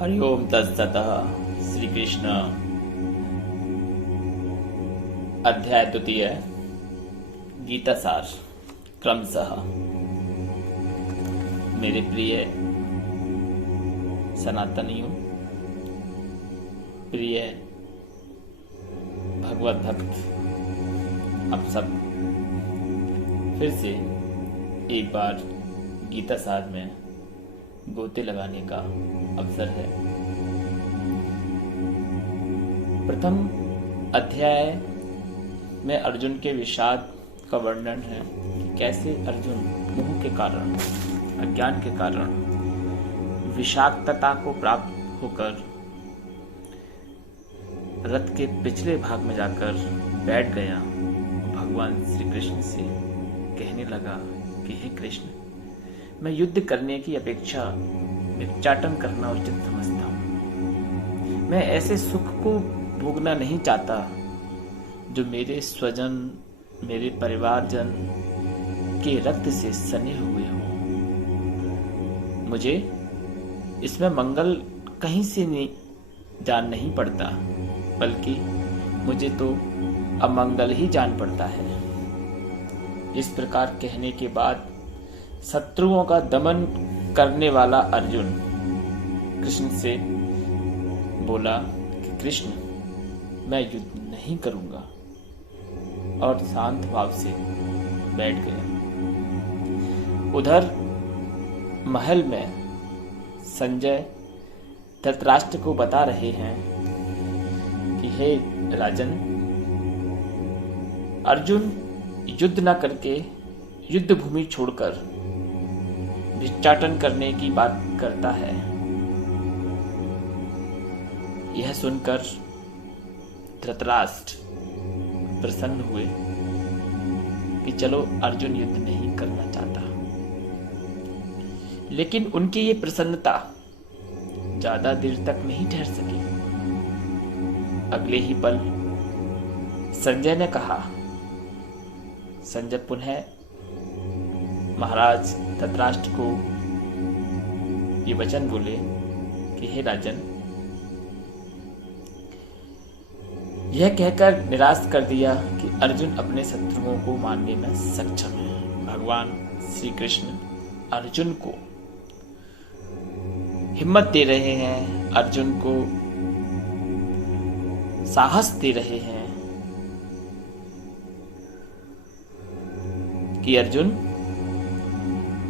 हरि ओम तत्सतः। श्री कृष्ण अध्याय द्वितीय गीता सार क्रमशः। मेरे प्रिय सनातनियों, प्रिय भगवत भक्त, आप सब फिर से एक बार गीता सार में गोते लगाने का अवसर है। प्रथम अध्याय में अर्जुन के विषाद का वर्णन है कि कैसे अर्जुन मोह के कारण, अज्ञान के कारण विषाक्तता को प्राप्त होकर रथ के पिछले भाग में जाकर बैठ गया। भगवान श्री कृष्ण से कहने लगा कि हे कृष्ण, मैं युद्ध करने की अपेक्षा भिक्षाटन करना उचित समझता हूँ। मैं ऐसे सुख को भोगना नहीं चाहता जो मेरे स्वजन, मेरे परिवारजन के रक्त से सने हुए हों। मुझे इसमें मंगल कहीं से जान नहीं पड़ता, बल्कि मुझे तो अमंगल ही जान पड़ता है। इस प्रकार कहने के बाद शत्रुओं का दमन करने वाला अर्जुन कृष्ण से बोला कि कृष्ण, मैं युद्ध नहीं करूंगा, और शांत भाव से बैठ गया। उधर महल में संजय धृतराष्ट्र को बता रहे हैं कि हे राजन, अर्जुन युद्ध न करके युद्ध भूमि छोड़कर भिक्षाटन करने की बात करता है। यह सुनकर धृतराष्ट्र प्रसन्न हुए कि चलो अर्जुन युद्ध नहीं करना चाहता। लेकिन उनकी ये प्रसन्नता ज्यादा देर तक नहीं ठहर सकी। अगले ही पल संजय ने कहा, संजय पुनः महाराज धृतराष्ट्र को ये वचन बोले कि हे राजन, यह कहकर निराश कर दिया कि अर्जुन अपने शत्रुओं को मारने में सक्षम है। भगवान श्री कृष्ण अर्जुन को हिम्मत दे रहे हैं, अर्जुन को साहस दे रहे हैं कि अर्जुन,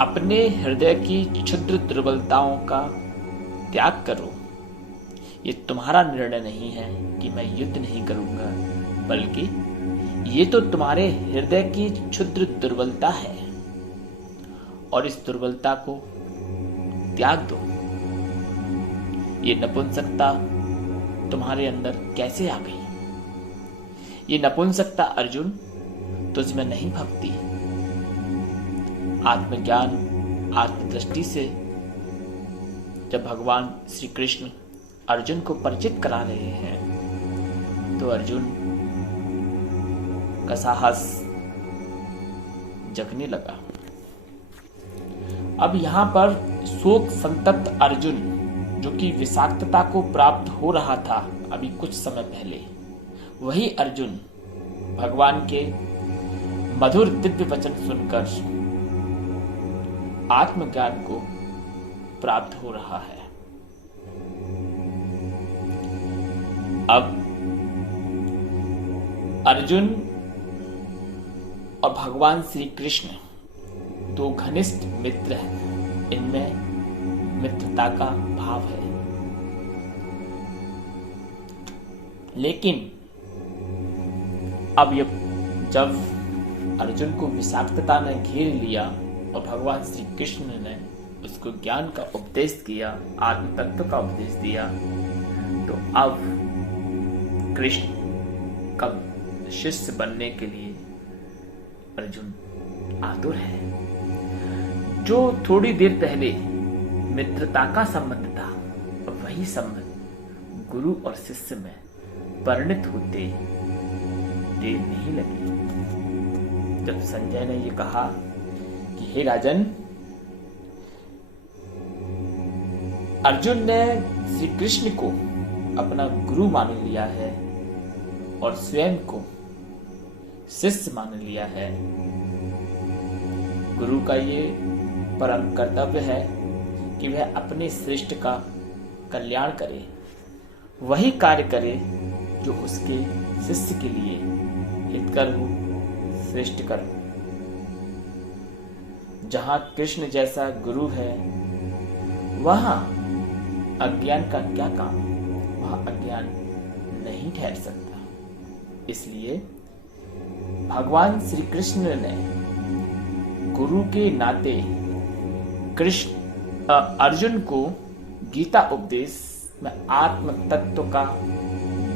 अपने हृदय की क्षुद्र दुर्बलताओं का त्याग करो। ये तुम्हारा निर्णय नहीं है कि मैं युद्ध नहीं करूंगा, बल्कि ये तो तुम्हारे हृदय की क्षुद्र दुर्बलता है, और इस दुर्बलता को त्याग दो। ये नपुंसकता तुम्हारे अंदर कैसे आ गई? ये नपुंसकता अर्जुन तुझ में नहीं भगती। आत्मज्ञान, आत्मदृष्टि से जब भगवान श्री कृष्ण अर्जुन को परिचित करा रहे हैं, तो अर्जुन का साहस जगने लगा। अब यहां पर शोक संतप्त अर्जुन, जो कि विषाक्तता को प्राप्त हो रहा था अभी कुछ समय पहले, वही अर्जुन भगवान के मधुर दिव्य वचन सुनकर आत्मज्ञान को प्राप्त हो रहा है। अब अर्जुन और भगवान श्री कृष्ण दो घनिष्ठ मित्र हैं। इनमें मित्रता का भाव है। लेकिन अब जब अर्जुन को विषाक्तता ने घेर लिया और भगवान श्री कृष्ण ने उसको ज्ञान का उपदेश किया, आत्म तत्व का उपदेश दिया, तो अब कृष्ण का शिष्य बनने के लिए अर्जुन आतुर है। जो थोड़ी देर पहले मित्रता का संबंध था, अब वही संबंध गुरु और शिष्य में परिणत होते देर नहीं लगी। जब संजय ने ये कहा कि हे राजन, अर्जुन ने श्री कृष्ण को अपना गुरु मान लिया है और स्वयं को शिष्य मान लिया है। गुरु का ये परम कर्तव्य है कि वह अपने श्रेष्ठ का कल्याण करे, वही कार्य करे जो उसके शिष्य के लिए हितकर हो, श्रेष्ठकर हो। जहां कृष्ण जैसा गुरु है वहां अज्ञान का क्या काम, वहां अज्ञान नहीं ठहर सकता। इसलिए भगवान श्री कृष्ण ने गुरु के नाते अर्जुन को गीता उपदेश में आत्म तत्व का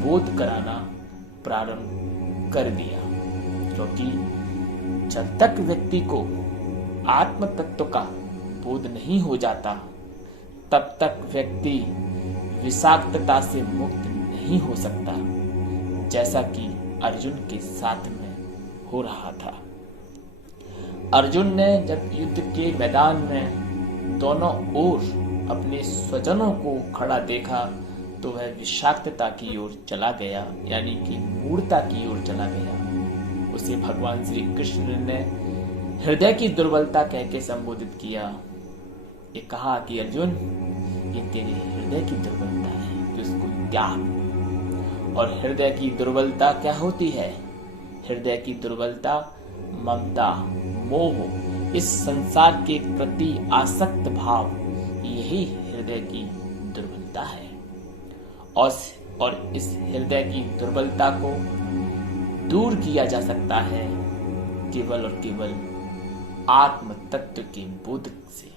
बोध कराना प्रारंभ कर दिया, क्योंकि जब तक व्यक्ति को आत्म तत्व का बोध नहीं हो जाता तब तक व्यक्ति विषाक्तता से मुक्त नहीं हो सकता, जैसा कि अर्जुन के साथ में हो रहा था। अर्जुन ने जब युद्ध के मैदान में दोनों ओर अपने स्वजनों को खड़ा देखा तो वह विषाक्तता की ओर चला गया, यानी कि मूढ़ता की ओर चला गया। उसे भगवान श्री कृष्ण ने हृदय की दुर्बलता कह के संबोधित किया। ये कहा कि अर्जुन, ये तेरे हृदय की दुर्बलता है, तो इसको त्याग। और हृदय की दुर्बलता क्या होती है? हृदय की दुर्बलता ममता, मोह, इस संसार के प्रति आसक्त भाव, यही हृदय की दुर्बलता है। और इस हृदय की दुर्बलता को दूर किया जा सकता है केवल और केवल आत्म तत्व के बोध से।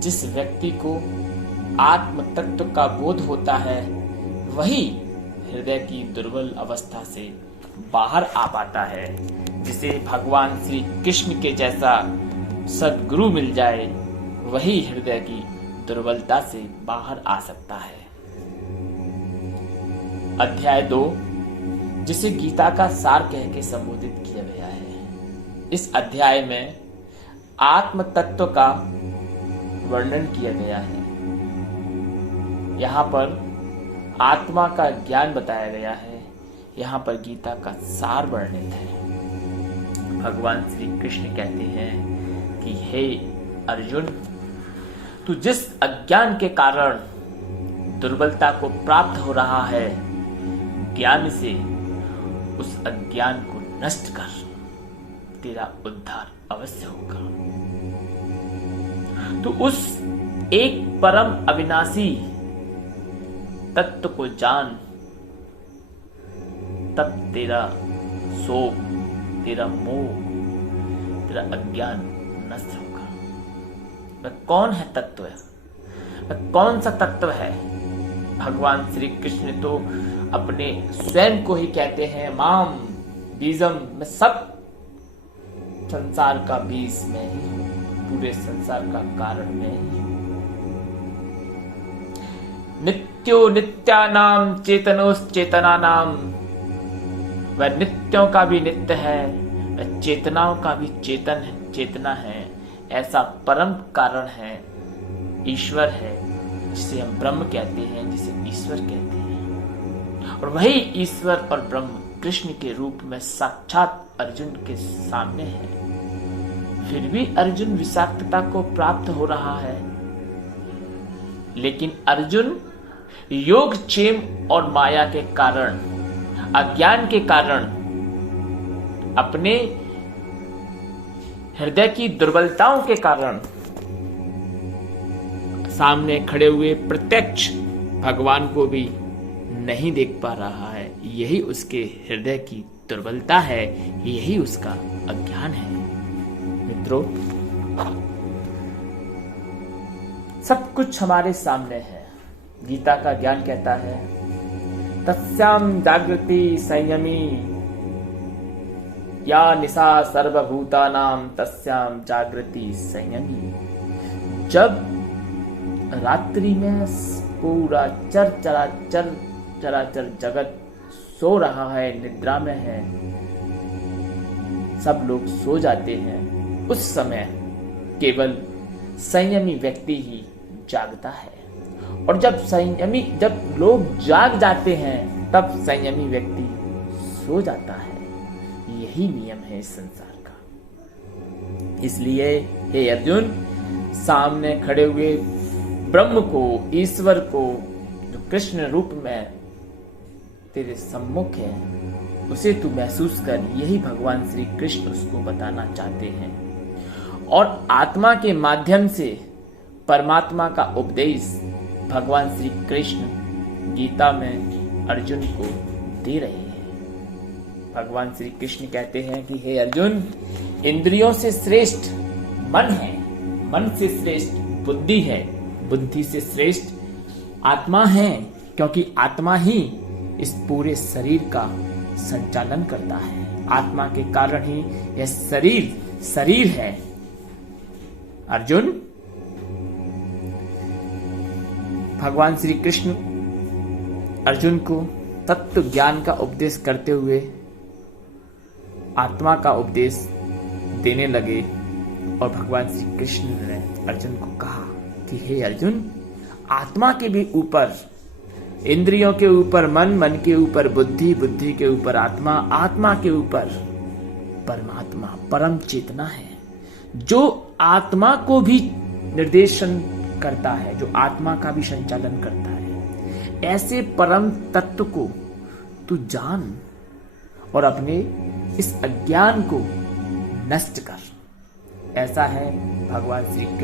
जिस व्यक्ति को आत्म तत्व का बोध होता है वही हृदय की दुर्बल अवस्था से बाहर आ पाता है। जिसे भगवान श्री कृष्ण के जैसा सद्गुरु मिल जाए वही हृदय की दुर्बलता से बाहर आ सकता है। अध्याय 2, जिसे गीता का सार कह के संबोधित किया गया है। इस अध्याय में आत्म तत्व का वर्णन किया गया है। यहाँ पर आत्मा का ज्ञान बताया गया है, यहाँ पर गीता का सार वर्णित है। भगवान श्री कृष्ण कहते हैं कि हे अर्जुन, तू जिस अज्ञान के कारण दुर्बलता को प्राप्त हो रहा है, ज्ञान से उस अज्ञान को नष्ट कर, तेरा उद्धार अवश्य होगा। तो उस एक परम अविनाशी तत्व को जान, तब तेरा शोक, तेरा मोह, तेरा अज्ञान नष्ट होगा। वह कौन है तत्व है? वह कौन सा तत्व है? भगवान श्री कृष्ण तो अपने स्वयं को ही कहते हैं, माम बीजम, मैं सब संसार का बीज में ही हूं, पूरे संसार का कारण में ही हूं। नित्यो नित्यानाम चेतनोश्चेतनानाम, वह नित्यों का भी नित्य है, वह चेतनाओं का भी चेतना है। ऐसा परम कारण है, ईश्वर है, जिसे हम ब्रह्म कहते हैं, जिसे ईश्वर कहते हैं। और वही ईश्वर और ब्रह्म कृष्ण के रूप में साक्षात अर्जुन के सामने है। फिर भी अर्जुन विषाक्तता को प्राप्त हो रहा है, लेकिन अर्जुन योगक्षेम और माया के कारण, अज्ञान के कारण, अपने हृदय की दुर्बलताओं के कारण सामने खड़े हुए प्रत्यक्ष भगवान को भी नहीं देख पा रहा है। यही उसके हृदय की दुर्बलता है, यही उसका अज्ञान है। मित्रों, सब कुछ हमारे सामने है। गीता का ज्ञान कहता है, तस्याम जागृति संयमी या निशा सर्वभूतानाम तस्याम जागृति संयमी। जब रात्रि में पूरा चराचर जगत सो रहा है, निद्रा में है, सब लोग सो जाते हैं, उस समय केवल संयमी व्यक्ति ही जागता है। और जब लोग जाग जाते हैं तब संयमी व्यक्ति सो जाता है। यही नियम है इस संसार का। इसलिए हे अर्जुन, सामने खड़े हुए ब्रह्म को, ईश्वर को, जो कृष्ण रूप में तेरे सम्मुख है, उसे तू महसूस कर। यही भगवान श्री कृष्ण उसको बताना चाहते हैं। और आत्मा के माध्यम से परमात्मा का उपदेश भगवान श्री कृष्ण गीता में अर्जुन को दे रहे हैं। भगवान श्री कृष्ण कहते हैं कि हे अर्जुन, इंद्रियों से श्रेष्ठ मन है, मन से श्रेष्ठ बुद्धि है, बुद्धि से श्रेष्ठ आत्मा है, क्योंकि आत्मा ही इस पूरे शरीर का संचालन करता है। आत्मा के कारण ही यह शरीर है। अर्जुन, भगवान श्री कृष्ण अर्जुन को तत्व ज्ञान का उपदेश करते हुए आत्मा का उपदेश देने लगे। और भगवान श्री कृष्ण ने अर्जुन को कहा कि हे अर्जुन, आत्मा के भी ऊपर, इंद्रियों के ऊपर मन, मन के ऊपर बुद्धि, बुद्धि के ऊपर आत्मा, आत्मा के ऊपर परमात्मा, परम चेतना है, जो आत्मा को भी निर्देशन करता है, जो आत्मा का भी संचालन करता है। ऐसे परम तत्व को तू जान और अपने इस अज्ञान को नष्ट कर। ऐसा है भगवान श्री कृष्ण